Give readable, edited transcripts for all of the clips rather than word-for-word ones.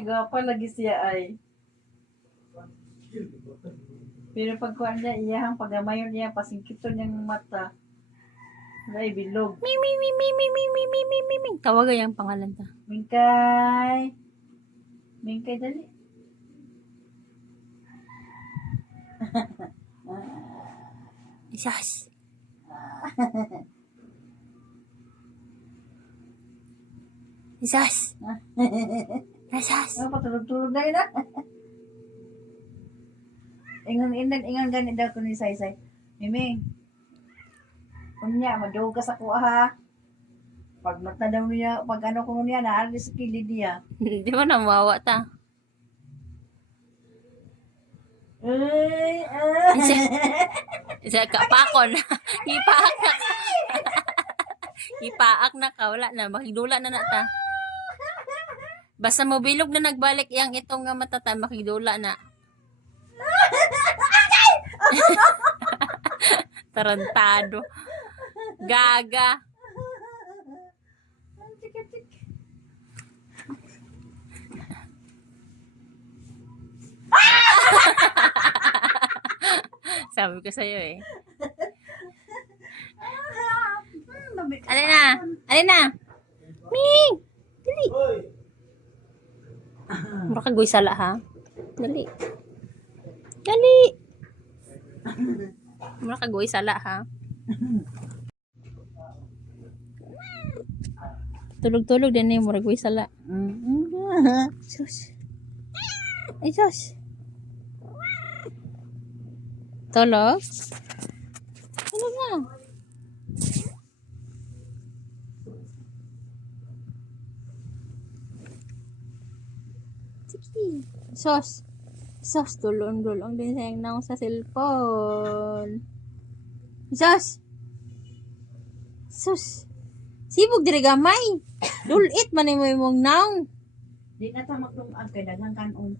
Gwapa lagi siya ay. Pero pagkuhan niya, iyahang pagamayon niya, pasingkiton niyang mata. Ay, bilog. Mi, mi, mi, mi, mi, mi, mi, mi, mi, mi, mi. Tawagan yung pangalan ta. Mingkay. Mingkay, dali. Isas. Isas. Isas. Ano, patulog-tulog na yun ah. Ingon ganit daw ko ni Saysay. Miming, kunya, madugog ka sa kuha ha. Pag mata daw niya, pag ano ko niya, naalis sa kilid niya. Di ba na mawawa ta? Uy, Isa kapakon. Ipaak na ka. Ipaak na ka. Wala na. Makigdula na na ta. Basta mobilog na nagbalik yang itong nga matata. Makigdula na. Tarantado. Gaga. Sabi ko sa'yo eh. Alin na? Alin na? Ming! Dali! Mura ka guy sala ha? Dali. Dali! Mura ka guy sala ha? Tulog-tulog din eh. Mura guy sala. Sus. Ay sus. Tulog? Tulog na. Sige. Sus. Sus, tulong-tulong din sayang naong sa cellphone. Sus. Sus. Sibog diri gamay. Dulit man mo imong naong. Di na ta magtungag kay daghang kanon.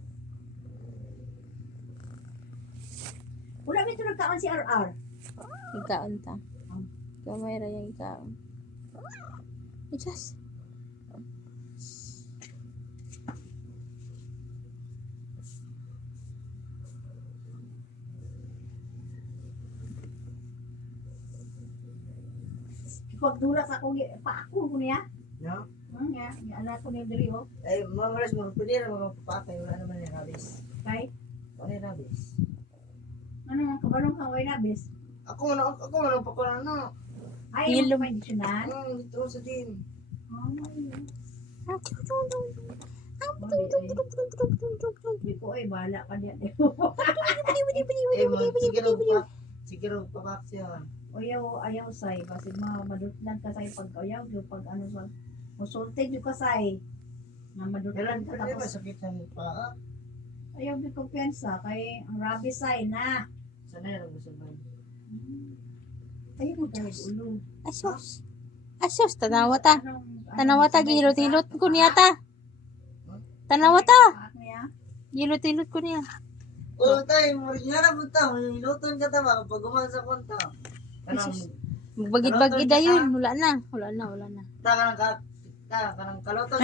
Wala may tulog kaon si RR. Ikaon ta. Gamay ra yung ikaon. Ijos. Pagdula sa akong paako ko niya. No? Nga, nga anak ko niya diri oh. Ay, mamalas mo. Pwede na mga papakay. Wala naman yung rabis. Kay, Wala yung rabis. ano nga kabalong kang way nabis? Ako man pa ko na no. Ay, Yellow. may disunan. Dito sa team. Oh, Di ko ay bala ka diyan. Siguro papak siya. Ayaw say kasi madutlan ka say pag pag ano sa musulti jud ka say. Nga madutlan ka Pero di ba tapos sakit ng paa? ayaw di kumpiyansa kay ang rabies say na. Sanay lang gusto ba? Ayaw mo tayo ulo. Asos. Asos, tanawa ta. Anong- Tanawa ta, anong- gilot-hilot ko niya ta. Tanawa ta. Paak niya? Gilot-hilot ko niya. Oo tayo, marigara po ta. Iluton ka tama kapag gumawa sa konta. Kanang, Magbagid-bagid na yun. Wala na. Wala na, wala na. kanang kaloton.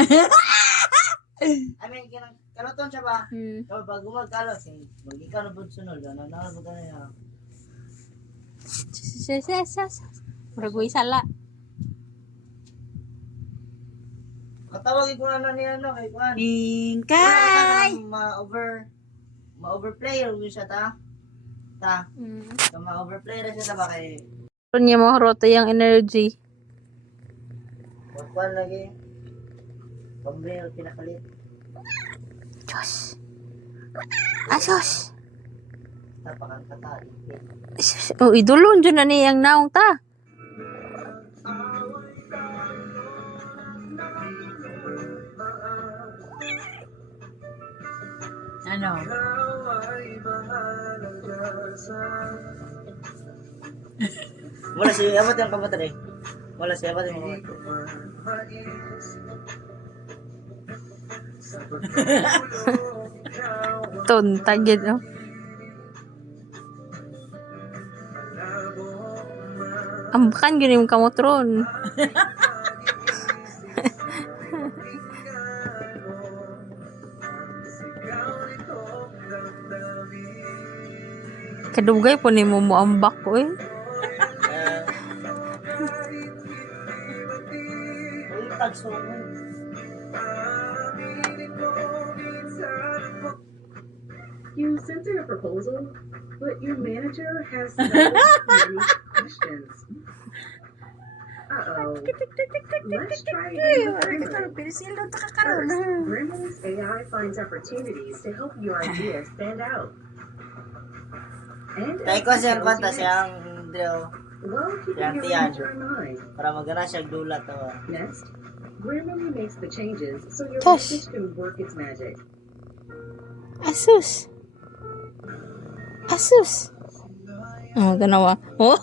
I mean, kanang kaloton siya ba? Kapag gumagkalot, mag-ikaw na po sunod. Nanawal po ka na yan. Muragoy sala. Katawagin ko na niya no kay Juan. Bingkay! Ma-overplay yung siya ta. Ma-overplay na siya ta ba kay Niya mo roto yung energy. Juan lagi. Pambil pinakalit. Diyos. Asos. Tapakan kata. Oh, idulon dyan na niyang naong ta. Ano? Wala si Amat yung kamatan eh. Wala si Amat yung kamatan. Tontagid, no? Ambakan gini yung kamotron. Kadugay po ni mo muambak ko eh. Ultag sunod. You sent in a proposal, but your manager has so many questions. Uh-oh. Let's try again with Grammarly. First, Grammarly's AI finds opportunities to help your ideas stand out. And Kaya ko siyang kwanta siyang drill while keeping Yang your tiyan. manager in mind. para magana siya dulat to. Next, Grammarly makes the changes so your Tosh. message can work its magic. Asus. Asus. Oh, tanawa. Oh.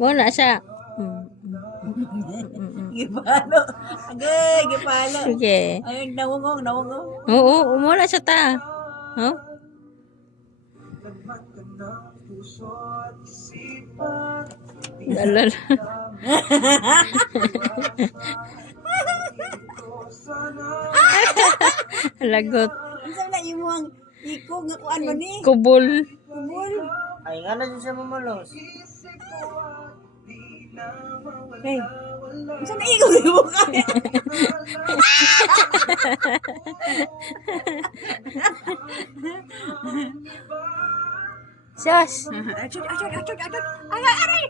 Mo na siya. Gipalo. Agay, gipalo. Sige. Ay, nawungong. Oo, mo na siya ta. Oh. Dalal. Lagot. Unsa na imong iko nga kuan mo ni? Kubol. Kubol. Ay nga na din siya mamulos. Hey. Unsa na iko nga mo kaya? Sus. Achut. Aray.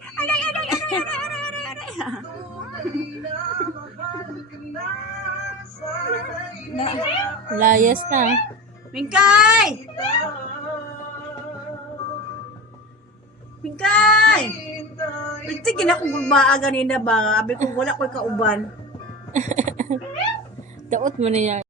Layas na. Pingkay! Piti ginakong gulbaa ganina ba? Abi ko wala ko'y kauban. Daot mo niya.